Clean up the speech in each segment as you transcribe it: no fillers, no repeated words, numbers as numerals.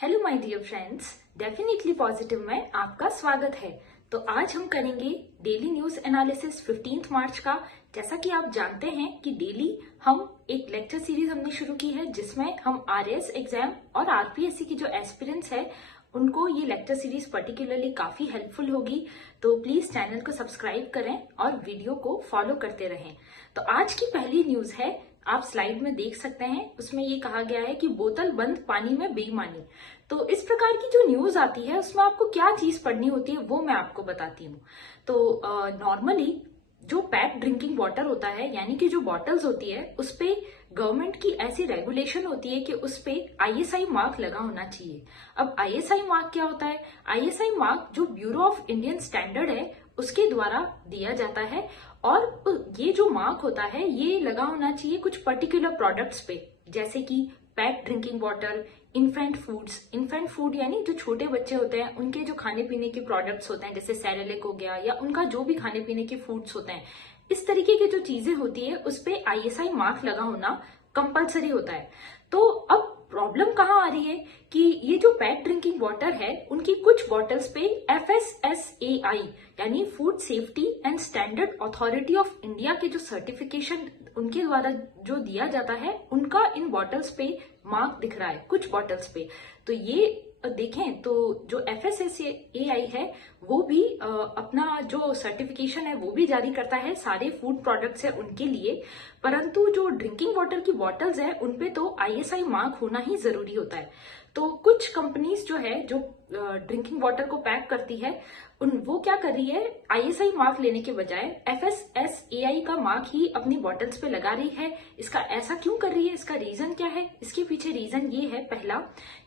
Hello my dear friends, definitely positive में आपका स्वागत है। तो आज हम करेंगे डेली न्यूज एनालिसिस 15 मार्च का। जैसा कि आप जानते हैं कि डेली हम एक लेक्चर सीरीज हमने शुरू की है जिसमें हम आरएएस एग्जाम और आरपीएससी की जो एस्पिरेंट्स है उनको ये लेक्चर सीरीज पर्टिकुलरली काफी हेल्पफुल होगी। तो प्लीज चैनल को सब्सक्राइब करें और वीडियो को फॉलो करते रहें। तो आज की पहली न्यूज है, आप स्लाइड में देख सकते हैं, उसमें ये कहा गया है कि बोतल बंद पानी में बेईमानी। तो इस प्रकार की जो न्यूज आती है उसमें आपको क्या चीज पढ़नी होती है वो मैं आपको बताती हूँ। तो नॉर्मली जो पैक ड्रिंकिंग वाटर होता है यानी कि जो बॉटल्स होती है उस पे गवर्नमेंट की ऐसी रेगुलेशन होती है कि उस पे आईएसआई मार्क लगा होना चाहिए। अब आईएसआई मार्क क्या होता है? आईएसआई मार्क जो ब्यूरो ऑफ इंडियन स्टैंडर्ड है उसके द्वारा दिया जाता है और ये जो मार्क होता है ये लगा होना चाहिए कुछ पर्टिकुलर प्रोडक्ट्स पे, जैसे कि pack drinking water, infant foods. Infant food यानी जो छोटे बच्चे होते हैं उनके जो खाने पीने के प्रोडक्ट्स होते हैं, जैसे सेरेलेक हो गया या उनका जो भी खाने पीने के फूड्स होते हैं, इस तरीके की जो चीजें होती है उस पे आईएसआई मार्क लगा होना कंपलसरी होता है। तो अब प्रॉब्लम कहाँ आ रही है कि ये जो पैक ड्रिंकिंग वाटर है उनकी कुछ बॉटल्स पे FSSAI यानी food safety and standard authority of India के जो सर्टिफिकेशन उनके द्वारा जो दिया जाता है उनका इन बॉटल्स पे मार्क दिख रहा है कुछ बॉटल्स पे। तो ये देखें तो जो FSSAI है वो भी अपना जो सर्टिफिकेशन है वो भी जारी करता है सारे फूड प्रोडक्ट्स है उनके लिए, परंतु जो ड्रिंकिंग वाटर की बॉटल्स है उनपे तो आईएसआई मार्क होना ही जरूरी होता है। तो कुछ कंपनीज जो है जो ड्रिंकिंग वाटर को पैक करती है वो क्या कर रही है, आईएसआई मार्क लेने के बजाय FSSAI का मार्क ही अपनी बॉटल्स पे लगा रही है। इसका ऐसा क्यों कर रही है, इसका रीजन क्या है? इसके पीछे रीजन ये है, पहला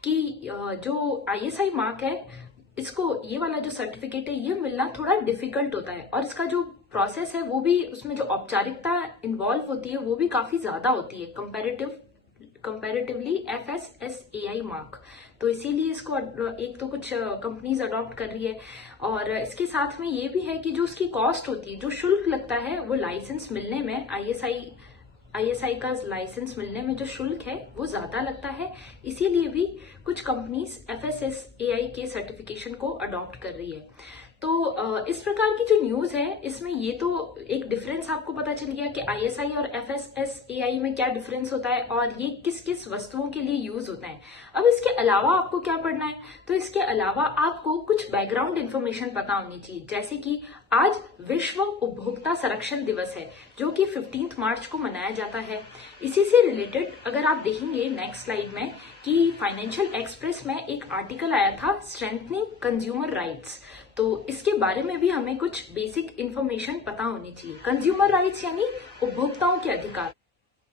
कि जो आईएसआई मार्क है इसको, ये वाला जो सर्टिफिकेट है ये मिलना थोड़ा डिफिकल्ट होता है और इसका जो प्रोसेस है वो भी, उसमें जो औपचारिकता इन्वॉल्व होती है वो भी काफी ज्यादा होती है कंपैरेटिवली FSSAI मार्क। तो इसीलिए इसको एक तो कुछ कंपनीज अडॉप्ट कर रही है और इसके साथ में ये भी है कि जो उसकी कॉस्ट होती है, जो शुल्क लगता है वो लाइसेंस मिलने में, आईएसआई का लाइसेंस मिलने में जो शुल्क है वो ज्यादा लगता है, इसीलिए भी कुछ कंपनीज FSSAI के सर्टिफिकेशन को अडॉप्ट कर रही है। तो इस प्रकार की जो न्यूज है इसमें ये तो एक डिफरेंस आपको पता चल गया कि आईएसआई और FSSAI में क्या डिफरेंस होता है और ये किस किस वस्तुओं के लिए यूज होता है। अब इसके अलावा आपको क्या पढ़ना है, तो इसके अलावा आपको कुछ बैकग्राउंड इन्फॉर्मेशन पता होनी चाहिए, जैसे कि आज विश्व उपभोक्ता संरक्षण दिवस है जो कि 15 मार्च को मनाया जाता है। इसी से रिलेटेड अगर आप देखेंगे नेक्स्ट स्लाइड में कि फाइनेंशियल एक्सप्रेस में एक आर्टिकल आया था स्ट्रेंथनिंग कंज्यूमर राइट्स, तो इसके बारे में भी हमें कुछ बेसिक इंफॉर्मेशन पता होनी चाहिए। कंज्यूमर राइट्स यानी उपभोक्ताओं के अधिकार।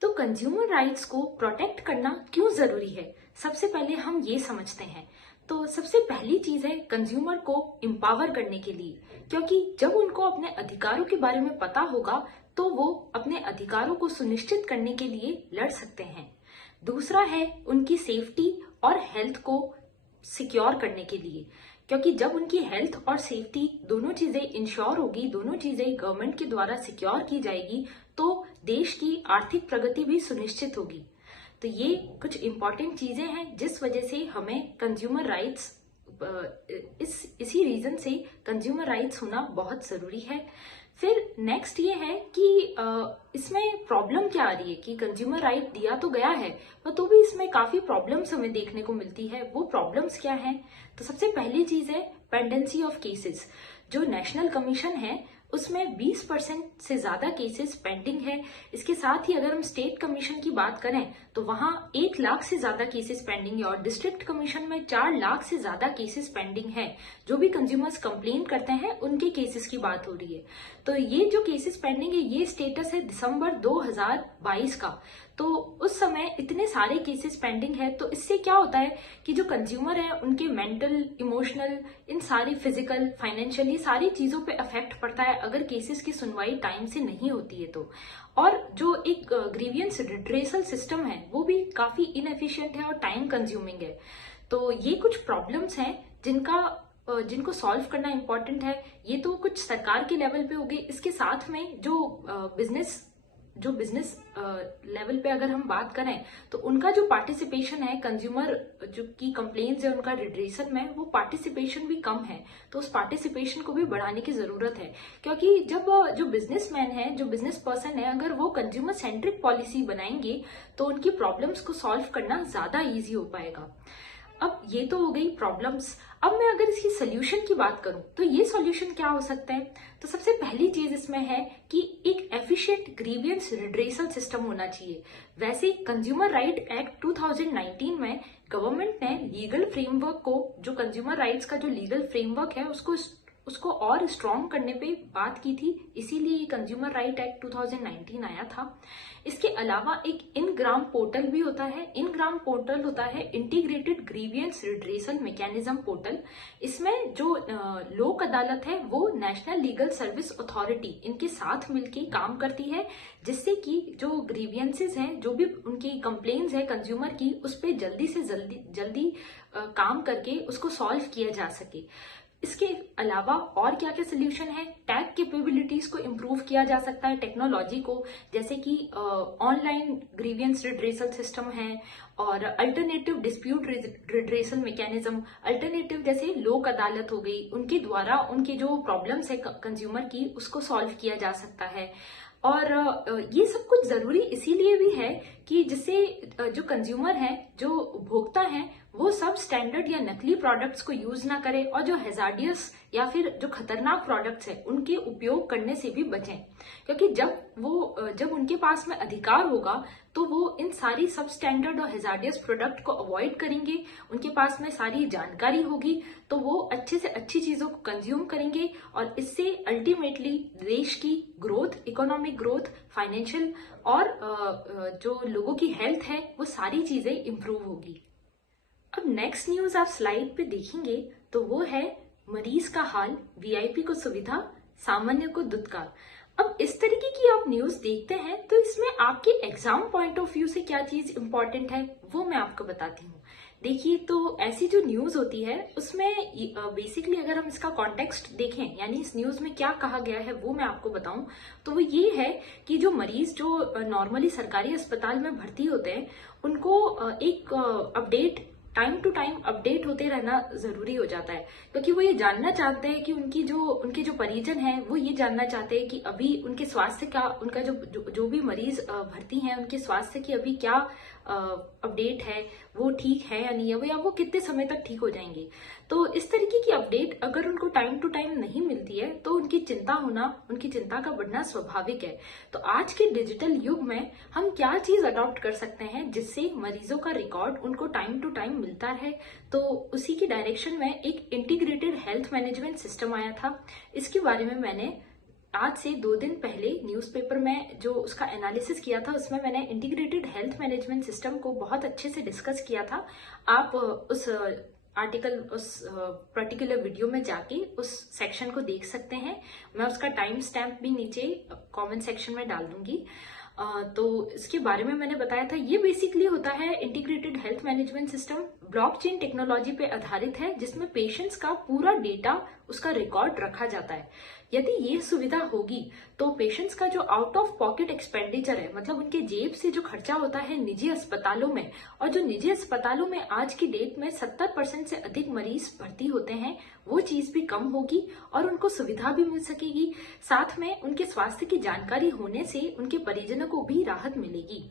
तो कंज्यूमर राइट्स को प्रोटेक्ट करना क्यों जरूरी है, सबसे पहले हम ये समझते हैं। तो सबसे पहली चीज है कंज्यूमर को एम्पावर करने के लिए, क्योंकि जब उनको अपने अधिकारों के बारे में पता होगा तो वो अपने अधिकारों को सुनिश्चित करने के लिए लड़ सकते हैं। दूसरा है उनकी सेफ्टी और हेल्थ को सिक्योर करने के लिए, क्योंकि जब उनकी हेल्थ और सेफ्टी दोनों चीजें इंश्योर होगी, दोनों चीजें गवर्नमेंट के द्वारा सिक्योर की जाएगी तो देश की आर्थिक प्रगति भी सुनिश्चित होगी। तो ये कुछ इंपॉर्टेंट चीजें हैं जिस वजह से हमें कंज्यूमर राइट्स, इसी रीजन से कंज्यूमर राइट्स होना बहुत जरूरी है। फिर नेक्स्ट ये है कि इसमें प्रॉब्लम क्या आ रही है कि कंज्यूमर राइट दिया तो गया है पर तो भी इसमें काफी प्रॉब्लम्स हमें देखने को मिलती है। वो प्रॉब्लम्स क्या हैं? तो सबसे पहली चीज है पेंडेंसी ऑफ केसेस। जो नेशनल कमीशन है उसमें 20% से ज्यादा केसेस पेंडिंग है। इसके साथ ही अगर हम स्टेट कमीशन की बात करें तो वहां 1 लाख से ज्यादा केसेस पेंडिंग है और डिस्ट्रिक्ट कमीशन में 4 लाख से ज्यादा केसेस पेंडिंग है। जो भी कंज्यूमर्स कंप्लेन करते हैं उनके केसेस की बात हो रही है। तो ये जो केसेस पेंडिंग है ये स्टेटस है दिसंबर 2022 का। तो उस समय इतने सारे केसेस पेंडिंग है, तो इससे क्या होता है कि जो कंज्यूमर है उनके मेंटल, इमोशनल, इन सारी फिजिकल, फाइनेंशियली सारी चीजों पे अफेक्ट पड़ता है अगर केसेस की सुनवाई टाइम से नहीं होती है तो। और जो एक ग्रीवियंस रिड्रेसल सिस्टम है वो भी काफी इनएफिशिएंट है और टाइम कंज्यूमिंग है। तो ये कुछ प्रॉब्लम्स हैं जिनको सॉल्व करना इंपॉर्टेंट है। ये तो कुछ सरकार के लेवल पे हो गए। इसके साथ में जो जो बिजनेस लेवल पे अगर हम बात करें तो उनका जो पार्टिसिपेशन है कंज्यूमर जो की कंप्लेंट्स है उनका रिड्रेशन में, वो पार्टिसिपेशन भी कम है। तो उस पार्टिसिपेशन को भी बढ़ाने की जरूरत है, क्योंकि जब जो बिजनेसमैन है, जो बिजनेस पर्सन है, अगर वो कंज्यूमर सेंट्रिक पॉलिसी बनाएंगे तो उनकी प्रॉब्लम्स को सॉल्व करना ज्यादा ईजी हो पाएगा। अब ये तो हो गई प्रॉब्लम्स। अब मैं अगर इसकी सोल्यूशन की बात करूं तो ये सोल्यूशन क्या हो सकता है? तो सबसे पहली चीज इसमें है कि एक एफिशिएंट ग्रीवियंस रिड्रेसल सिस्टम होना चाहिए। वैसे कंज्यूमर राइट एक्ट 2019 में गवर्नमेंट ने लीगल फ्रेमवर्क को, जो कंज्यूमर राइट्स का जो लीगल फ्रेमवर्क है उसको और स्ट्रॉन्ग करने पे बात की थी, इसीलिए ये कंज्यूमर राइट एक्ट 2019 आया था। इसके अलावा एक इनग्राम पोर्टल भी होता है। इनग्राम पोर्टल होता है integrated grievance redressal mechanism portal. इसमें जो लोक अदालत है वो नेशनल लीगल सर्विस अथॉरिटी इनके साथ मिलके काम करती है, जिससे कि जो ग्रीवियंसेस हैं, जो भी उनकी कंप्लेंट्स है कंज्यूमर की, उस पर जल्दी से जल्दी काम करके उसको सॉल्व किया जा सके। इसके अलावा और क्या क्या सोल्यूशन है? टैग कैपेबिलिटीज को इम्प्रूव किया जा सकता है, टेक्नोलॉजी को, जैसे कि ऑनलाइन ग्रीवियंस रिड्रेसल सिस्टम है और alternative dispute redressal mechanism. Alternative जैसे लोक अदालत हो गई, उनके द्वारा उनके जो प्रॉब्लम्स है कंज्यूमर की उसको सॉल्व किया जा सकता है। और ये सब कुछ जरूरी इसीलिए भी है कि जिससे जो कंज्यूमर है, जो उपभोक्ता है, वो सब स्टैंडर्ड या नकली प्रोडक्ट्स को यूज ना करे और जो हैजार्डियस या फिर जो खतरनाक प्रोडक्ट्स है उनके उपयोग करने से भी बचें। क्योंकि जब उनके पास में अधिकार होगा तो वो इन सारी सब स्टैंडर्ड और हैजार्डियस प्रोडक्ट को अवॉइड करेंगे, उनके पास में सारी जानकारी होगी तो वो अच्छे से अच्छी चीजों को कंज्यूम करेंगे और इससे अल्टीमेटली देश की ग्रोथ, इकोनॉमिक ग्रोथ, फाइनेंशियल और जो लोगों की हेल्थ है वो सारी चीजें इंप्रूव होगी। अब नेक्स्ट न्यूज आप स्लाइड पे देखेंगे तो वो है मरीज का हाल, वीआईपी को सुविधा, सामान्य को दुत्कार। अब इस तरीके की आप न्यूज देखते हैं तो इसमें आपके एग्जाम पॉइंट ऑफ व्यू से क्या चीज इंपॉर्टेंट है वो मैं आपको बताती हूँ। देखिए, तो ऐसी जो न्यूज होती है उसमें बेसिकली अगर हम इसका कॉन्टेक्स्ट देखें, यानी इस न्यूज में क्या कहा गया है वो मैं आपको बताऊं, तो वो ये है कि जो मरीज जो नॉर्मली सरकारी अस्पताल में भर्ती होते हैं उनको एक update, time to time update होते रहना जरूरी हो जाता है, क्योंकि वो ये जानना चाहते हैं कि उनके जो परिजन हैं वो ये जानना चाहते हैं कि अभी उनके स्वास्थ्य का, उनका जो भी मरीज भर्ती हैं उनके स्वास्थ्य की अभी क्या अपडेट है, वो ठीक है या नहीं है, या वो कितने समय तक ठीक हो जाएंगे। तो इस तरीके की अपडेट अगर उनको टाइम टू टाइम नहीं मिलती है तो उनकी चिंता का बढ़ना स्वाभाविक है। तो आज के डिजिटल युग में हम क्या चीज अडॉप्ट कर सकते हैं जिससे मरीजों का रिकॉर्ड उनको टाइम टू टाइम मिलता रहे? तो उसी की डायरेक्शन में एक इंटीग्रेटेड हेल्थ मैनेजमेंट सिस्टम आया था। इसके बारे में मैंने आज से 2 दिन पहले न्यूज़पेपर में जो उसका एनालिसिस किया था उसमें मैंने इंटीग्रेटेड हेल्थ मैनेजमेंट सिस्टम को बहुत अच्छे से डिस्कस किया था। आप उस आर्टिकल, उस पर्टिकुलर वीडियो में जाके उस सेक्शन को देख सकते हैं। मैं उसका टाइम स्टैम्प भी नीचे कमेंट सेक्शन में डाल दूंगी। तो इसके बारे में मैंने बताया था। ये बेसिकली होता है integrated health management system, blockchain technology पे आधारित है, जिसमें पेशेंट्स का पूरा डेटा, उसका रिकॉर्ड रखा जाता है। यदि ये सुविधा होगी तो पेशेंट्स का जो आउट ऑफ पॉकेट एक्सपेंडिचर है, मतलब उनके जेब से जो खर्चा होता है निजी अस्पतालों में, और जो निजी अस्पतालों में आज की डेट में 70% से अधिक मरीज भर्ती होते हैं, वो चीज भी कम होगी और उनको सुविधा भी मिल सकेगी। साथ में उनके स्वास्थ्य की जानकारी होने से उनके परिजनों को भी राहत मिलेगी।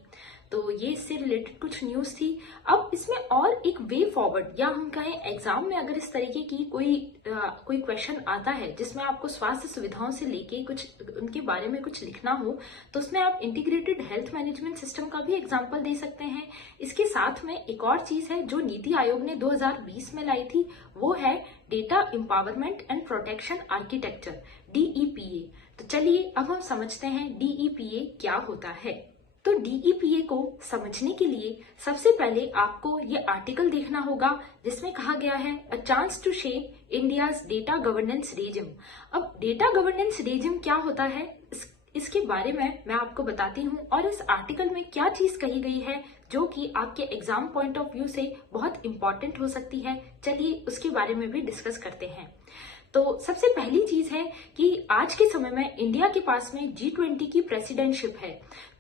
तो ये इससे रिलेटेड कुछ न्यूज थी। अब इसमें और एक वे फॉरवर्ड, या हम कहें एग्जाम में अगर इस तरीके की कोई क्वेश्चन आता है जिसमें आपको स्वास्थ्य सुविधाओं से लेके कुछ उनके बारे में कुछ लिखना हो, तो उसमें आप इंटीग्रेटेड हेल्थ मैनेजमेंट सिस्टम का भी एग्जाम्पल दे सकते हैं। इसके साथ में एक और चीज है जो नीति आयोग ने 2020 में लाई थी, वो है data empowerment and protection architecture, DEPA। तो चलिए अब हम समझते हैं DEPA क्या होता है। तो DEPA को समझने के लिए सबसे पहले आपको ये आर्टिकल देखना होगा जिसमें कहा गया है a chance to shape India's data governance regime. अब डेटा गवर्नेंस रेजिम क्या होता है इसके बारे में मैं आपको बताती हूँ, और इस आर्टिकल में क्या चीज कही गई है जो कि आपके एग्जाम पॉइंट ऑफ व्यू से बहुत इंपॉर्टेंट हो सकती है। चलिए उसके बारे में भी डिस्कस करते हैं। तो सबसे पहली चीज है कि आज के समय में इंडिया के पास में G20 की प्रेसिडेंटशिप है।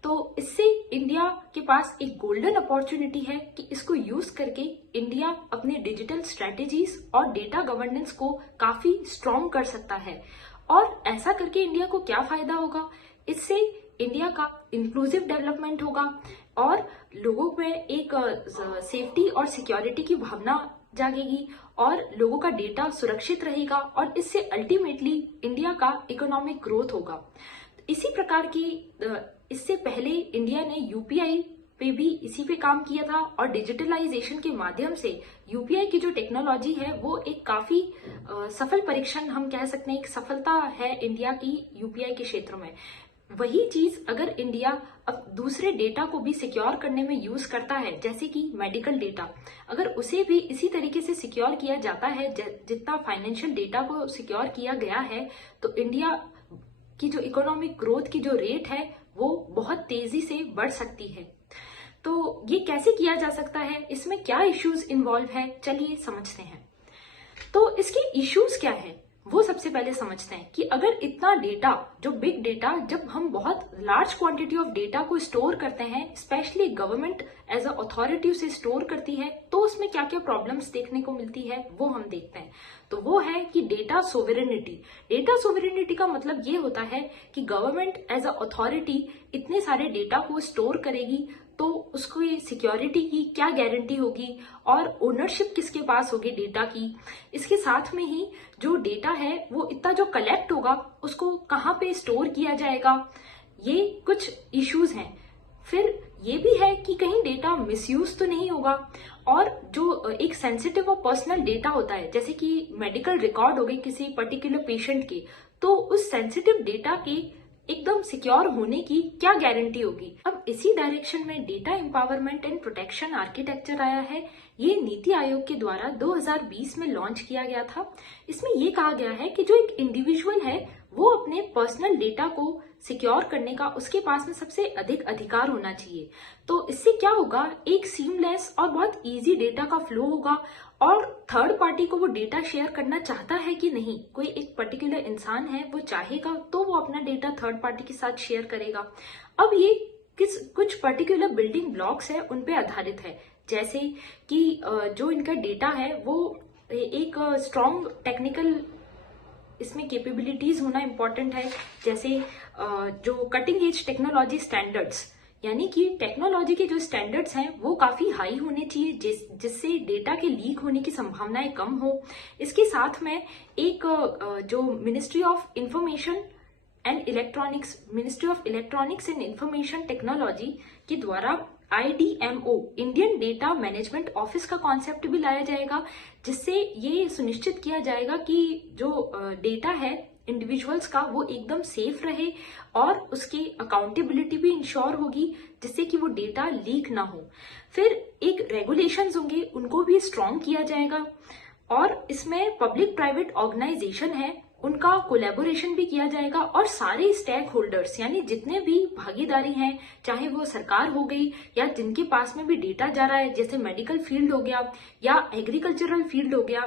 तो इससे इंडिया के पास एक गोल्डन अपॉर्चुनिटी है कि इसको यूज करके इंडिया अपने डिजिटल स्ट्रेटेजीज और डेटा गवर्नेंस को काफी स्ट्रॉन्ग कर सकता है। और ऐसा करके इंडिया को क्या फायदा होगा? इससे इंडिया का इंक्लूसिव डेवलपमेंट होगा और लोगों में एक सेफ्टी और सिक्योरिटी की भावना जागेगी और लोगों का डेटा सुरक्षित रहेगा और इससे अल्टीमेटली इंडिया का इकोनॉमिक ग्रोथ होगा। इसी प्रकार की इससे पहले इंडिया ने यूपीआई पे भी इसी पे काम किया था और डिजिटलाइजेशन के माध्यम से यूपीआई की जो टेक्नोलॉजी है वो एक काफी सफल परीक्षण हम कह सकते हैं, एक सफलता है इंडिया की यूपीआई के क्षेत्र में। वही चीज अगर इंडिया अब दूसरे डेटा को भी सिक्योर करने में यूज करता है, जैसे कि मेडिकल डेटा, अगर उसे भी इसी तरीके से सिक्योर किया जाता है जितना फाइनेंशियल डेटा को सिक्योर किया गया है, तो इंडिया की जो इकोनॉमिक ग्रोथ की जो रेट है वो बहुत तेजी से बढ़ सकती है। तो ये कैसे किया जा सकता है, इसमें क्या इश्यूज इन्वॉल्व है, चलिए समझते हैं। तो इसके इश्यूज क्या है वो सबसे पहले समझते हैं कि अगर इतना डेटा, जो बिग डेटा, जब हम बहुत लार्ज क्वांटिटी ऑफ डेटा को स्टोर करते हैं, specially government as a authority उसे स्टोर करती है, तो उसमें क्या क्या प्रॉब्लम्स देखने को मिलती है वो हम देखते हैं। तो वो है कि डेटा सोवरेनिटी। डेटा सोवरेनिटी का मतलब ये होता है कि गवर्नमेंट एज अ अथॉरिटी इतने सारे डेटा को स्टोर करेगी तो उसको सिक्योरिटी की क्या गारंटी होगी और ओनरशिप किसके पास होगी डेटा की। इसके साथ में ही जो डेटा है वो इतना जो कलेक्ट होगा उसको कहाँ पे स्टोर किया जाएगा, ये कुछ इश्यूज हैं। फिर ये भी है कि कहीं डेटा मिसयूज तो नहीं होगा और जो एक सेंसिटिव और पर्सनल डेटा होता है, जैसे कि मेडिकल रिकॉर्ड हो गए किसी पर्टिकुलर पेशेंट के, तो उस सेंसिटिव डेटा के एकदम सिक्योर होने की क्या गारंटी होगी। अब इसी डायरेक्शन में data empowerment and protection architecture आया है। ये नीति आयोग के द्वारा 2020 में लॉन्च किया गया था। इसमें ये कहा गया है कि जो एक इंडिविजुअल है वो अपने पर्सनल डेटा को सिक्योर करने का उसके पास में सबसे अधिक अधिकार होना चाहिए। तो इससे क्या होगा, एक सीमलेस और बहुत इजी डेटा का फ्लो होगा और थर्ड पार्टी को वो डेटा शेयर करना चाहता है कि नहीं, कोई एक पर्टिकुलर इंसान है वो चाहेगा तो वो अपना डेटा थर्ड पार्टी के साथ शेयर करेगा। अब ये कुछ पर्टिकुलर बिल्डिंग ब्लॉक्स है उन पे आधारित है, जैसे कि जो इनका डेटा है वो एक स्ट्रॉन्ग टेक्निकल इसमें कैपेबिलिटीज होना इम्पोर्टेंट है, जैसे जो कटिंग एज टेक्नोलॉजी स्टैंडर्ड्स, यानी कि टेक्नोलॉजी के जो स्टैंडर्ड्स हैं वो काफी हाई होने चाहिए जिससे डेटा के लीक होने की संभावनाएं कम हो। इसके साथ में एक जो ministry of information and electronics, ministry of electronics and information technology के द्वारा IDMO, Indian data management office का कॉन्सेप्ट भी लाया जाएगा, जिससे ये सुनिश्चित किया जाएगा कि जो डेटा है इंडिविजुअल्स का वो एकदम सेफ रहे और उसकी अकाउंटेबिलिटी भी इंश्योर होगी, जिससे कि वो डेटा लीक ना हो। फिर एक रेगुलेशंस होंगे, उनको भी स्ट्रॉन्ग किया जाएगा और इसमें पब्लिक प्राइवेट ऑर्गेनाइजेशन है उनका कोलैबोरेशन भी किया जाएगा और सारे स्टेक होल्डर्स यानी जितने भी भागीदारी हैं, चाहे वो सरकार हो गई या जिनके पास में भी डेटा जा रहा है, जैसे मेडिकल फील्ड हो गया या एग्रीकल्चरल फील्ड हो गया,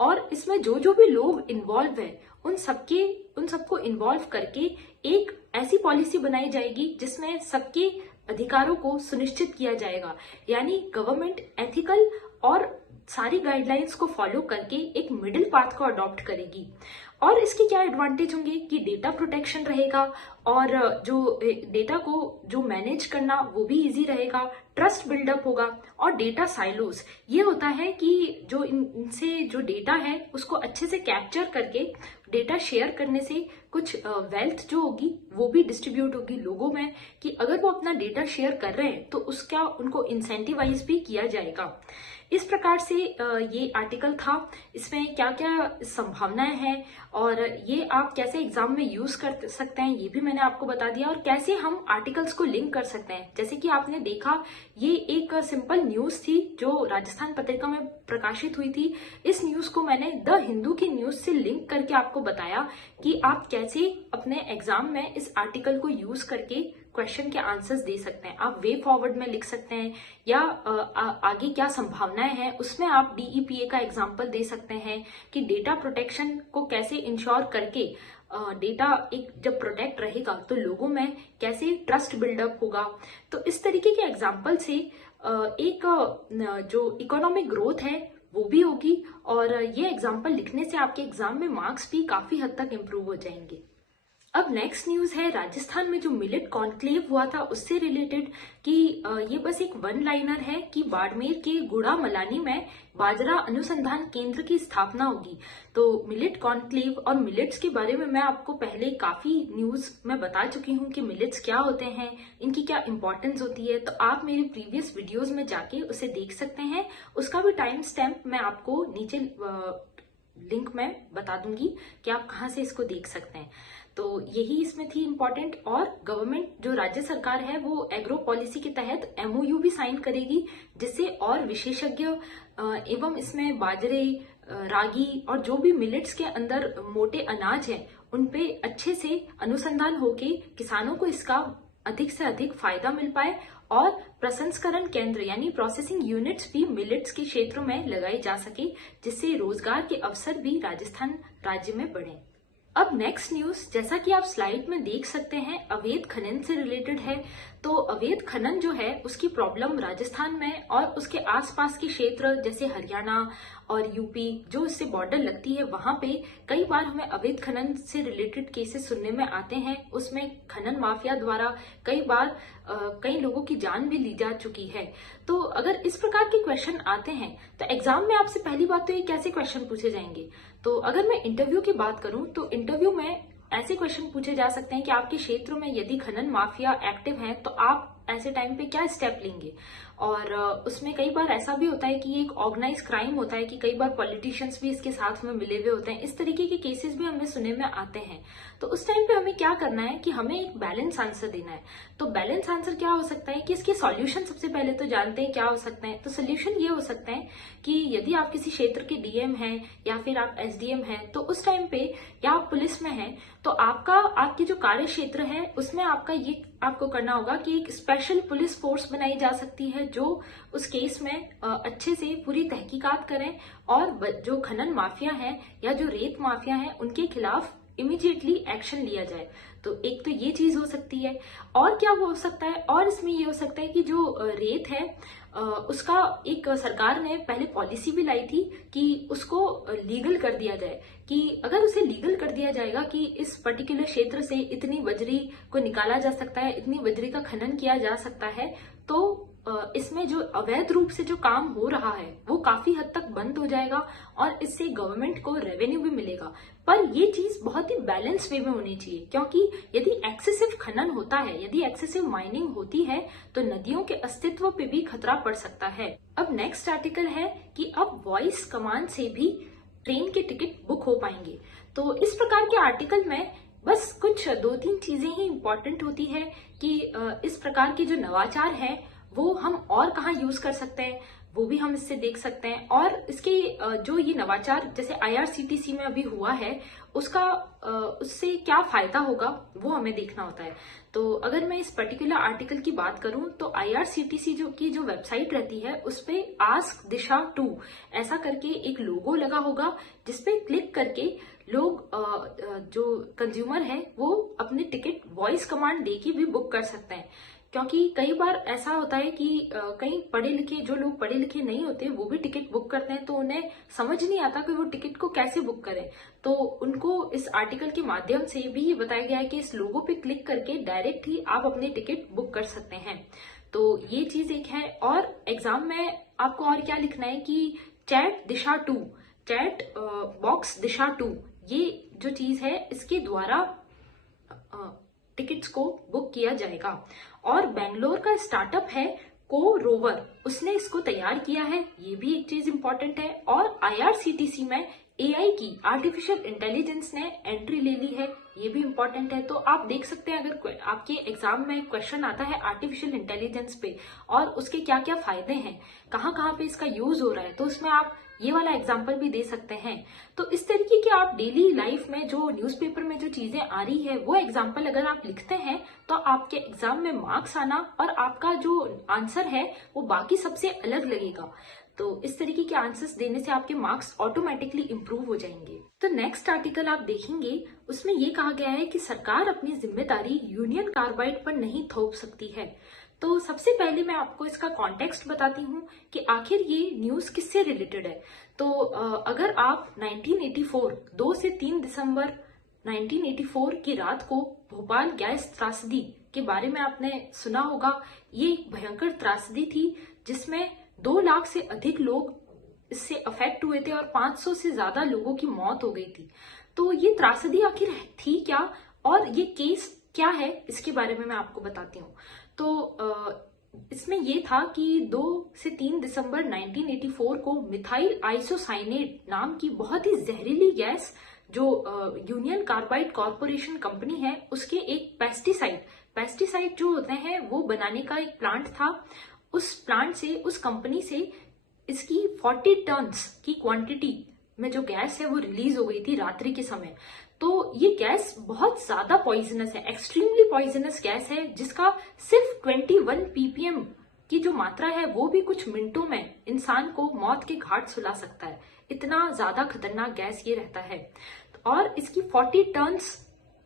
और इसमें जो जो भी लोग इन्वॉल्व है उन सबको इन्वॉल्व करके एक ऐसी पॉलिसी बनाई जाएगी जिसमें सबके अधिकारों को सुनिश्चित किया जाएगा। यानी गवर्नमेंट एथिकल और सारी गाइडलाइंस को फॉलो करके एक मिडिल पाथ को अडॉप्ट करेगी। और इसके क्या एडवांटेज होंगे कि डेटा प्रोटेक्शन रहेगा और जो डेटा को जो मैनेज करना वो भी इजी रहेगा, ट्रस्ट बिल्डअप होगा और डेटा साइलोज, ये होता है कि जो इनसे जो डेटा है उसको अच्छे से कैप्चर करके डेटा शेयर करने से कुछ वेल्थ जो होगी वो भी डिस्ट्रीब्यूट होगी लोगों में, कि अगर वो अपना डेटा शेयर कर रहे हैं तो उसका उनको इंसेंटिवाइज भी किया जाएगा। इस प्रकार से ये आर्टिकल था, इसमें क्या क्या संभावनाएं हैं और ये आप कैसे एग्जाम में यूज कर सकते हैं ये भी मैंने आपको बता दिया, और कैसे हम आर्टिकल्स को लिंक कर सकते हैं। जैसे कि आपने देखा ये एक सिंपल न्यूज थी जो राजस्थान पत्रिका में प्रकाशित हुई थी। इस न्यूज को मैंने द हिंदू की न्यूज से लिंक करके आपको बताया कि आप कैसे अपने एग्जाम में इस आर्टिकल को यूज करके क्वेश्चन के आंसर्स दे सकते हैं। आप वे फॉरवर्ड में लिख सकते हैं या आगे क्या संभावनाएं हैं उसमें आप DEPA का एग्जाम्पल दे सकते हैं कि डेटा प्रोटेक्शन को कैसे इंश्योर करके डेटा एक जब प्रोटेक्ट रहेगा तो लोगों में कैसे ट्रस्ट बिल्डअप होगा। तो इस तरीके के एग्जाम्पल से एक जो इकोनॉमिक ग्रोथ है वो भी होगी और ये एग्जाम्पल लिखने से आपके एग्जाम में मार्क्स भी काफी हद तक इम्प्रूव हो जाएंगे। अब नेक्स्ट न्यूज है राजस्थान में जो मिलेट कॉन्क्लेव हुआ था उससे रिलेटेड कि ये बस एक वन लाइनर है कि बाड़मेर के गुड़ा मलानी में बाजरा अनुसंधान केंद्र की स्थापना होगी। तो मिलेट कॉन्क्लेव और मिलेट्स के बारे में मैं आपको पहले काफी न्यूज में बता चुकी हूँ कि मिलेट्स क्या होते हैं, इनकी क्या इंपॉर्टेंस होती है। तो आप मेरे प्रीवियस वीडियोज में जाके उसे देख सकते हैं, उसका भी टाइम स्टैम्प मैं आपको नीचे लिंक में बता दूंगी कि आप कहाँ से इसको देख सकते हैं। तो यही इसमें थी इम्पोर्टेंट। और गवर्नमेंट जो राज्य सरकार है वो एग्रो पॉलिसी के तहत MOU भी साइन करेगी जिससे और विशेषज्ञ एवं इसमें बाजरे, रागी और जो भी मिलेट्स के अंदर मोटे अनाज है उन पे अच्छे से अनुसंधान होके किसानों को इसका अधिक से अधिक फायदा मिल पाए और प्रसंस्करण केंद्र यानी प्रोसेसिंग यूनिट्स भी मिलेट्स के क्षेत्रों में लगाई जा सके जिससे रोजगार के अवसर भी राजस्थान राज्य में बढ़े। अब नेक्स्ट न्यूज, जैसा कि आप स्लाइड में देख सकते हैं, अवैध खनन से रिलेटेड है। तो अवैध खनन जो है उसकी प्रॉब्लम राजस्थान में और उसके आसपास के क्षेत्र जैसे हरियाणा और यूपी जो इससे बॉर्डर लगती है वहां पे कई बार हमें अवैध खनन से रिलेटेड केसेस सुनने में आते हैं। उसमें खनन माफिया द्वारा कई बार कई लोगों की जान भी ली जा चुकी है। तो अगर इस प्रकार के क्वेश्चन आते हैं तो एग्जाम में आपसे पहली बात तो ये कैसे क्वेश्चन पूछे जाएंगे। तो अगर मैं इंटरव्यू की बात करूं तो इंटरव्यू में ऐसे क्वेश्चन पूछे जा सकते हैं कि आपके क्षेत्र में यदि खनन माफिया एक्टिव है तो आप ऐसे टाइम पे क्या स्टेप लेंगे। और उसमें कई बार ऐसा भी होता है कि एक ऑर्गेनाइज क्राइम होता है कि कई बार पॉलिटिशियंस भी इसके साथ में मिले हुए होते हैं। इस तरीके के केसेस भी हमें सुनने में आते हैं। तो उस टाइम पे हमें क्या करना है कि हमें एक बैलेंस आंसर देना है। तो बैलेंस आंसर क्या हो सकता है कि इसके सॉल्यूशन सबसे पहले तो जानते हैं क्या हो सकते हैं। तो सोल्यूशन ये हो सकता है कि यदि आप किसी क्षेत्र के DM हैं या फिर आप SDM हैं तो उस टाइम पे या आप पुलिस में हैं तो आपकी जो कार्य क्षेत्र है उसमें आपको करना होगा कि एक स्पेशल पुलिस फोर्स बनाई जा सकती है जो उस केस में अच्छे से पूरी तहकीकात करें और जो खनन माफिया है या जो रेत माफिया है उनके खिलाफ इमीडिएटली एक्शन लिया जाए। तो एक तो ये चीज हो सकती है। और क्या हो सकता है, और इसमें ये हो सकता है कि जो रेत है उसका एक सरकार ने पहले पॉलिसी भी लाई थी कि उसको लीगल कर दिया जाए कि अगर उसे लीगल कर दिया जाएगा कि इस पर्टिकुलर क्षेत्र से इतनी बजरी को निकाला जा सकता है, इतनी बजरी का खनन किया जा सकता है, तो इसमें जो अवैध रूप से जो काम हो रहा है वो काफी हद तक बंद हो जाएगा और इससे गवर्नमेंट को रेवेन्यू भी मिलेगा। पर ये चीज बहुत ही बैलेंस वे में होनी चाहिए क्योंकि यदि एक्सेसिव खनन होता है, यदि एक्सेसिव माइनिंग होती है तो नदियों के अस्तित्व पे भी खतरा पड़ सकता है। अब नेक्स्ट आर्टिकल है कि अब वॉइस कमांड से भी ट्रेन के टिकट बुक हो पाएंगे। तो इस प्रकार के आर्टिकल में बस कुछ 2-3 चीजें ही इंपॉर्टेंट होती है कि इस प्रकार के जो नवाचार है वो हम और कहाँ यूज कर सकते हैं वो भी हम इससे देख सकते हैं। और इसके जो ये नवाचार जैसे IRCTC में अभी हुआ है उससे क्या फायदा होगा वो हमें देखना होता है। तो अगर मैं इस पर्टिकुलर आर्टिकल की बात करूं तो IRCTC जो वेबसाइट रहती है उस पे आस्क दिशा 2 ऐसा करके एक लोगो लगा होगा जिसपे क्लिक करके लोग जो कंज्यूमर है वो अपने टिकट वॉइस कमांड दे के भी बुक कर सकते हैं। क्योंकि कई बार ऐसा होता है कि कई जो लोग पढ़े लिखे नहीं होते वो भी टिकट बुक करते हैं तो उन्हें समझ नहीं आता कि वो टिकट को कैसे बुक करें। तो उनको इस आर्टिकल के माध्यम से भी ये बताया गया है कि इस लोगो पे क्लिक करके डायरेक्ट ही आप अपने टिकट बुक कर सकते हैं। तो ये चीज एक है। और एग्जाम में आपको और क्या लिखना है कि चैट बॉक्स दिशा 2 ये जो चीज है इसके द्वारा टिकट्स को बुक किया जाएगा। और बेंगलोर का स्टार्टअप है को रोवर, उसने इसको तैयार किया है, ये भी एक चीज इंपॉर्टेंट है। और IRCTC में AI की आर्टिफिशियल इंटेलिजेंस ने एंट्री ले ली है, ये भी इंपॉर्टेंट है। तो आप देख सकते हैं अगर आपके एग्जाम में क्वेश्चन आता है आर्टिफिशियल इंटेलिजेंस पे और उसके क्या क्या फायदे हैं, कहाँ कहाँ पे इसका यूज हो रहा है, तो उसमें आप ये वाला एग्जाम्पल भी दे सकते हैं। तो इस तरीके की आप डेली लाइफ में जो न्यूज़पेपर में जो चीजें आ रही है वो एग्जाम्पल अगर आप लिखते हैं तो आपके एग्जाम में मार्क्स आना और आपका जो आंसर है वो बाकी सबसे अलग लगेगा। तो इस तरीके के आंसर्स देने से आपके मार्क्स ऑटोमेटिकली इंप्रूव हो जाएंगे। तो नेक्स्ट आर्टिकल आप देखेंगे, उसमें ये कहा गया है कि सरकार अपनी जिम्मेदारी यूनियन कार्बाइड पर नहीं थोप सकती है। तो सबसे पहले मैं आपको इसका कॉन्टेक्स्ट बताती हूँ कि आखिर ये न्यूज किससे रिलेटेड है। तो अगर आप 1984 2 से 3 दिसंबर 1984 की रात को भोपाल गैस त्रासदी के बारे में आपने सुना होगा। ये एक भयंकर त्रासदी थी जिसमें 2 लाख से अधिक लोग इससे अफेक्ट हुए थे और 500 से ज्यादा लोगों की मौत हो गई थी। तो ये त्रासदी आखिर थी क्या और ये केस क्या है, इसके बारे में मैं आपको बताती हूँ। तो इसमें ये था कि 2 से 3 दिसंबर 1984 को मिथाइल आइसोसाइनेट नाम की बहुत ही जहरीली गैस जो यूनियन कार्बाइड कॉरपोरेशन कंपनी है उसके एक पेस्टिसाइड जो होते हैं वो बनाने का एक प्लांट था। उस प्लांट से, उस कंपनी से इसकी 40 टन्स की क्वांटिटी में जो गैस है वो रिलीज हो गई थी रात्रि के समय। तो ये गैस बहुत ज्यादा पॉइजनस है, एक्सट्रीमली पॉइजनस गैस है जिसका सिर्फ 21 ppm की जो मात्रा है वो भी कुछ मिनटों में इंसान को मौत के घाट सुला सकता है। इतना ज्यादा खतरनाक गैस ये रहता है। और इसकी 40 टन्स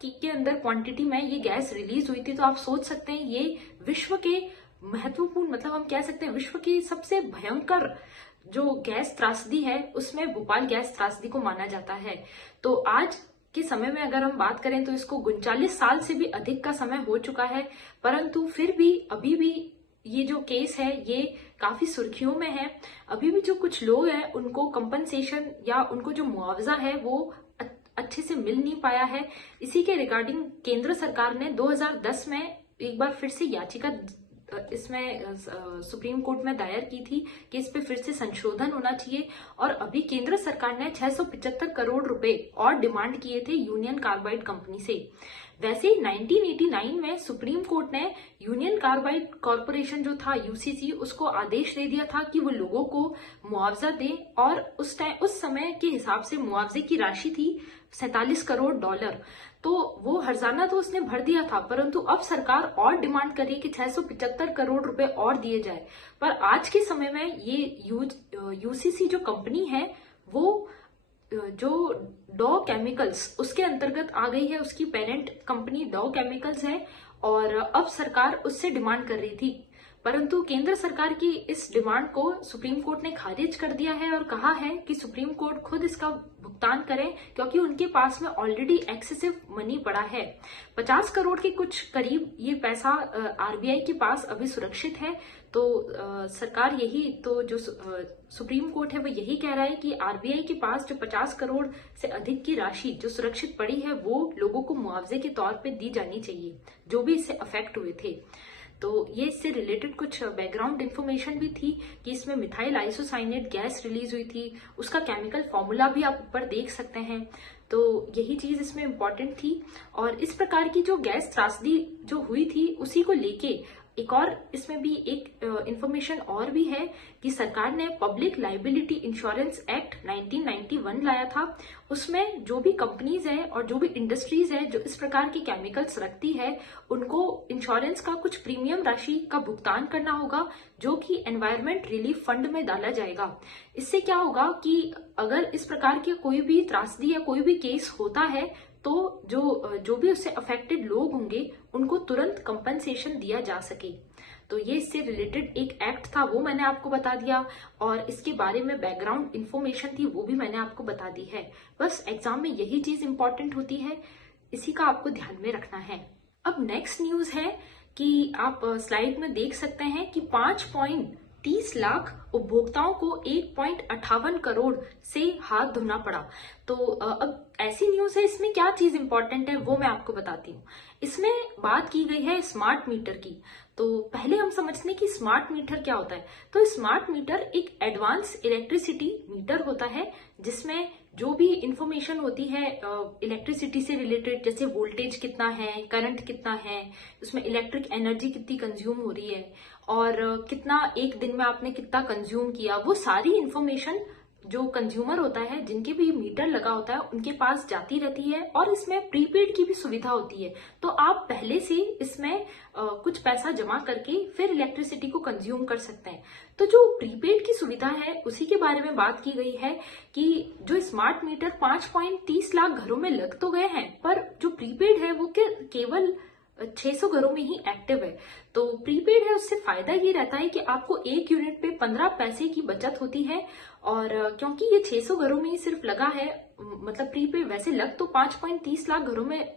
के अंदर क्वांटिटी में ये गैस रिलीज हुई थी। तो आप सोच सकते हैं ये विश्व के महत्वपूर्ण, मतलब हम कह सकते हैं विश्व की सबसे भयंकर जो गैस त्रासदी है उसमें भोपाल गैस त्रासदी को माना जाता है। तो आज के समय में अगर हम बात करें तो इसको 39 साल से भी अधिक का समय हो चुका है, परंतु फिर भी अभी भी ये जो केस है ये काफी सुर्खियों में है। अभी भी जो कुछ लोग हैं उनको कंपनसेशन या उनको जो मुआवजा है वो अच्छे से मिल नहीं पाया है। इसी के रिगार्डिंग केंद्र सरकार ने 2010 में एक बार फिर से याचिका इसमें सुप्रीम कोर्ट में दायर की थी कि इस पे फिर से संशोधन होना चाहिए। और अभी केंद्र सरकार ने 675 करोड़ रुपए और डिमांड किए थे यूनियन कार्बाइड कंपनी से। वैसे 1989 में सुप्रीम कोर्ट ने यूनियन कार्बाइड कॉरपोरेशन जो था यूसीसी उसको आदेश दे दिया था कि वो लोगों को मुआवजा दे और उस समय के हिसाब से मुआवजे की राशि थी $47 करोड़। तो वो हर्जाना तो उसने भर दिया था, परंतु अब सरकार और डिमांड कर रही है कि 675 करोड़ रुपए और दिए जाए। पर आज के समय में ये यूसीसी जो कंपनी है वो जो डॉ केमिकल्स उसके अंतर्गत आ गई है, उसकी पेरेंट कंपनी डॉ केमिकल्स है और अब सरकार उससे डिमांड कर रही थी। परंतु केंद्र सरकार की इस डिमांड को सुप्रीम कोर्ट ने खारिज कर दिया है और कहा है कि सुप्रीम कोर्ट खुद इसका भुगतान करें क्योंकि उनके पास में ऑलरेडी एक्सेसिव मनी पड़ा है। 50 करोड़ के कुछ करीब ये पैसा आरबीआई के पास अभी सुरक्षित है। तो सरकार यही तो जो सुप्रीम कोर्ट है वो यही कह रहा है कि आरबीआई के पास जो 50 करोड़ से अधिक की राशि जो सुरक्षित पड़ी है वो लोगों को मुआवजे के तौर पे दी जानी चाहिए जो भी इससे अफेक्ट हुए थे। तो ये इससे रिलेटेड कुछ बैकग्राउंड इन्फॉर्मेशन भी थी कि इसमें मिथाइल आइसोसाइनेट गैस रिलीज हुई थी, उसका केमिकल फॉर्मूला भी आप ऊपर देख सकते हैं। तो यही चीज इसमें इम्पोर्टेंट थी। और इस प्रकार की जो गैस त्रासदी जो हुई थी उसी को लेके एक और इसमें भी एक इंफॉर्मेशन और भी है कि सरकार ने पब्लिक लाइबिलिटी इंश्योरेंस एक्ट 1991 लाया था। उसमें जो भी कंपनीज है और जो भी इंडस्ट्रीज है जो इस प्रकार की केमिकल्स रखती है उनको इंश्योरेंस का कुछ प्रीमियम राशि का भुगतान करना होगा जो कि एनवायरमेंट रिलीफ फंड में डाला जाएगा। इससे क्या होगा कि अगर इस प्रकार की कोई भी त्रासदी या कोई भी केस होता है तो जो भी उससे अफेक्टेड लोग होंगे उनको तुरंत कंपनसेशन दिया जा सके। तो ये इससे रिलेटेड एक एक्ट था वो मैंने आपको बता दिया और इसके बारे में बैकग्राउंड इन्फॉर्मेशन थी वो भी मैंने आपको बता दी है। बस एग्जाम में यही चीज इंपॉर्टेंट होती है, इसी का आपको ध्यान में रखना है। अब नेक्स्ट न्यूज है कि आप स्लाइड में देख सकते हैं कि 5.30 लाख उपभोक्ताओं को 1.58 करोड़ से हाथ धोना पड़ा। तो अब ऐसी न्यूज है, इसमें क्या चीज इंपॉर्टेंट है वो मैं आपको बताती हूँ। इसमें बात की गई है स्मार्ट मीटर की। तो पहले हम समझते हैं कि स्मार्ट मीटर क्या होता है। तो स्मार्ट मीटर एक एडवांस इलेक्ट्रिसिटी मीटर होता है जिसमें जो भी इंफॉर्मेशन होती है इलेक्ट्रिसिटी से रिलेटेड, जैसे वोल्टेज कितना है, करंट कितना है, उसमें इलेक्ट्रिक एनर्जी कितनी कंज्यूम हो रही है और कितना एक दिन में आपने कितना कंज्यूम किया, वो सारी इंफॉर्मेशन जो कंज्यूमर होता है, जिनके भी मीटर लगा होता है, उनके पास जाती रहती है और इसमें प्रीपेड की भी सुविधा होती है। तो आप पहले से इसमें कुछ पैसा जमा करके फिर इलेक्ट्रिसिटी को कंज्यूम कर सकते हैं। तो जो प्रीपेड की सुविधा है उसी के बारे में बात की गई है कि जो स्मार्ट मीटर 5.30 लाख घरों में लग तो गए हैं, पर जो प्रीपेड है वो केवल 600 घरों में ही एक्टिव है। तो प्रीपेड है, उससे फायदा ये रहता है कि आपको 1 यूनिट पे 15 पैसे की बचत होती है। और क्योंकि ये 600 घरों में ही सिर्फ लगा है, मतलब प्रीपेड वैसे लग तो 5.30 लाख घरों में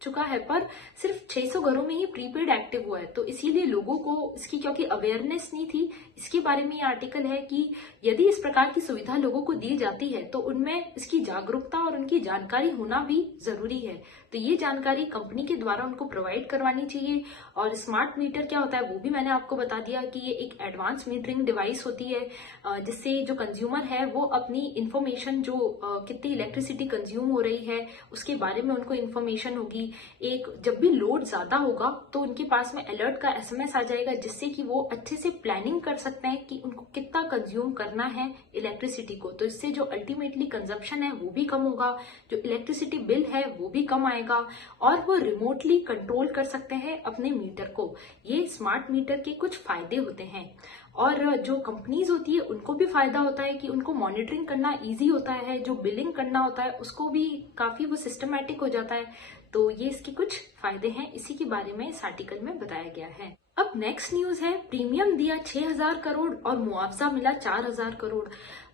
चुका है, पर सिर्फ 600 घरों में ही प्रीपेड एक्टिव हुआ है। तो इसीलिए लोगों को इसकी क्योंकि अवेयरनेस नहीं थी, इसके बारे में ये आर्टिकल है कि यदि इस प्रकार की सुविधा लोगों को दी जाती है तो उनमें इसकी जागरूकता और उनकी जानकारी होना भी जरूरी है। तो ये जानकारी कंपनी के द्वारा उनको प्रोवाइड करवानी चाहिए। और स्मार्ट मीटर क्या होता है वो भी मैंने आपको बता दिया कि ये एक एडवांस मीटरिंग डिवाइस होती है, जिससे जो कंज्यूमर है वो अपनी इंफॉर्मेशन, जो कितनी इलेक्ट्रिसिटी कंज्यूम हो रही है उसके बारे में उनको इंफॉर्मेशन होगी। एक जब भी लोड ज्यादा होगा तो उनके पास में अलर्ट का SMS आ जाएगा, जिससे कि वो अच्छे से प्लानिंग कर सकते हैं कि उनको कितना कंज्यूम करना है इलेक्ट्रिसिटी को। तो इससे जो अल्टीमेटली कंजप्शन है वो भी कम होगा, जो इलेक्ट्रिसिटी बिल है वो भी कम आएगा और वो रिमोटली कंट्रोल कर सकते हैं अपने मीटर को। ये स्मार्ट मीटर के कुछ फायदे होते हैं। और जो कंपनीज होती है उनको भी फायदा होता है कि उनको मॉनिटरिंग करना इजी होता है, जो बिलिंग करना होता है उसको भी काफी वो सिस्टमैटिक हो जाता है। तो ये इसके कुछ फायदे हैं, इसी के बारे में इस आर्टिकल में बताया गया है। अब नेक्स्ट न्यूज है, प्रीमियम दिया 6,000 करोड़ और मुआवजा मिला 4,000 करोड़।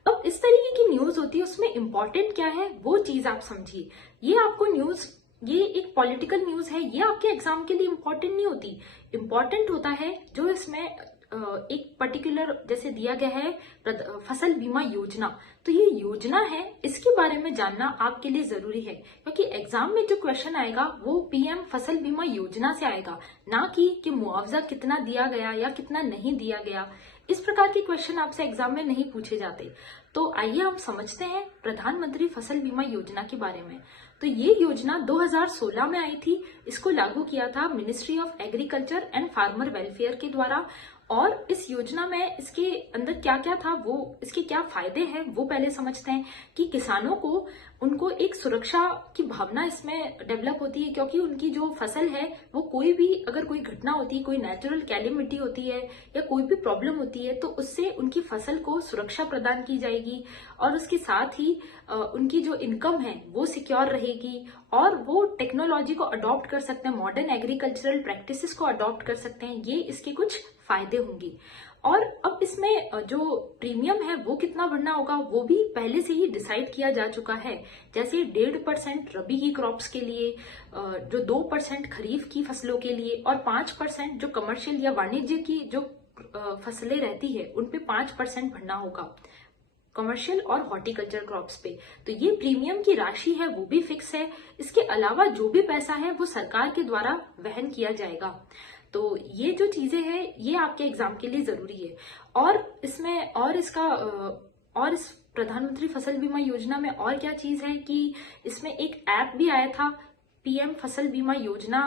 अब इस तरीके की न्यूज होती है, उसमें इंपॉर्टेंट क्या है वो चीज आप समझिए। ये आपको न्यूज, ये एक पॉलिटिकल न्यूज है, ये आपके एग्जाम के लिए इंपॉर्टेंट नहीं होती। इंपॉर्टेंट होता है जो इसमें एक पर्टिकुलर जैसे दिया गया है फसल बीमा योजना। तो ये योजना है, इसके बारे में जानना आपके लिए जरूरी है, क्योंकि एग्जाम में जो क्वेश्चन आएगा वो PM फसल बीमा योजना से आएगा, ना कि मुआवजा कितना दिया गया या कितना नहीं दिया गया। इस प्रकार के क्वेश्चन आपसे एग्जाम में नहीं पूछे जाते। तो आइए हम समझते हैं प्रधानमंत्री फसल बीमा योजना के बारे में। तो ये योजना 2016 में आई थी। इसको लागू किया था ministry of agriculture and farmer welfare के द्वारा। और इस योजना में इसके अंदर क्या क्या था, वो इसके क्या फायदे हैं वो पहले समझते हैं। कि किसानों को, उनको एक सुरक्षा की भावना इसमें डेवलप होती है, क्योंकि उनकी जो फसल है वो कोई भी अगर कोई घटना होती है, कोई नेचुरल कैलेमिटी होती है या कोई भी प्रॉब्लम होती है, तो उससे उनकी फसल को सुरक्षा प्रदान की जाएगी। और उसके साथ ही उनकी जो इनकम है वो सिक्योर रहेगी और वो टेक्नोलॉजी को अडॉप्ट कर सकते हैं, मॉडर्न एग्रीकल्चरल प्रैक्टिसेस को अडॉप्ट कर सकते हैं। ये इसके कुछ फायदे होंगे। और अब इसमें जो प्रीमियम है वो कितना भरना होगा वो भी पहले से ही डिसाइड किया जा चुका है। जैसे 1.5% रबी की क्रॉप्स के लिए, जो 2% खरीफ की फसलों के लिए और 5% जो कमर्शियल या वाणिज्य की जो फसलें रहती है उन पे 5% भरना होगा, कमर्शियल और हॉर्टिकल्चर क्रॉप्स पे। तो ये प्रीमियम की राशि है वो भी फिक्स है। इसके अलावा जो भी पैसा है वो सरकार के द्वारा वहन किया जाएगा। तो ये जो चीजें हैं ये आपके एग्जाम के लिए जरूरी है। और इसमें और इस प्रधानमंत्री फसल बीमा योजना में और क्या चीज है कि इसमें एक ऐप भी आया था, PM फसल बीमा योजना,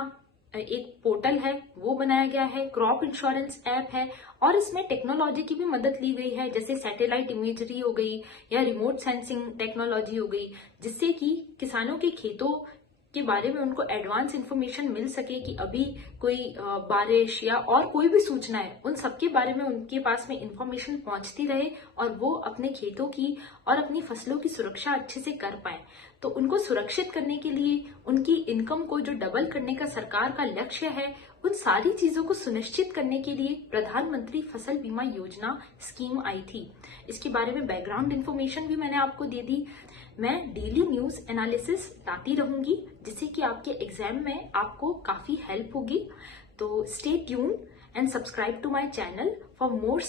एक पोर्टल है वो बनाया गया है, क्रॉप इंश्योरेंस ऐप है। और इसमें टेक्नोलॉजी की भी मदद ली गई है, जैसे सैटेलाइट इमेजरी हो गई या रिमोट सेंसिंग टेक्नोलॉजी हो गई, जिससे कि किसानों के खेतों के बारे में उनको एडवांस इंफॉर्मेशन मिल सके कि अभी कोई बारिश या और कोई भी सूचना है, उन सबके बारे में उनके पास में इंफॉर्मेशन पहुंचती रहे और वो अपने खेतों की और अपनी फसलों की सुरक्षा अच्छे से कर पाए। तो उनको सुरक्षित करने के लिए, उनकी इनकम को जो डबल करने का सरकार का लक्ष्य है, उन सारी चीजों को सुनिश्चित करने के लिए प्रधानमंत्री फसल बीमा योजना स्कीम आई थी। इसके बारे में बैकग्राउंड इंफॉर्मेशन भी मैंने आपको दे दी। मैं डेली न्यूज एनालिसिस लाती रहूंगी, जिससे कि आपके एग्जाम में आपको काफी हेल्प होगी। तो stay tune and subscribe to my channel for more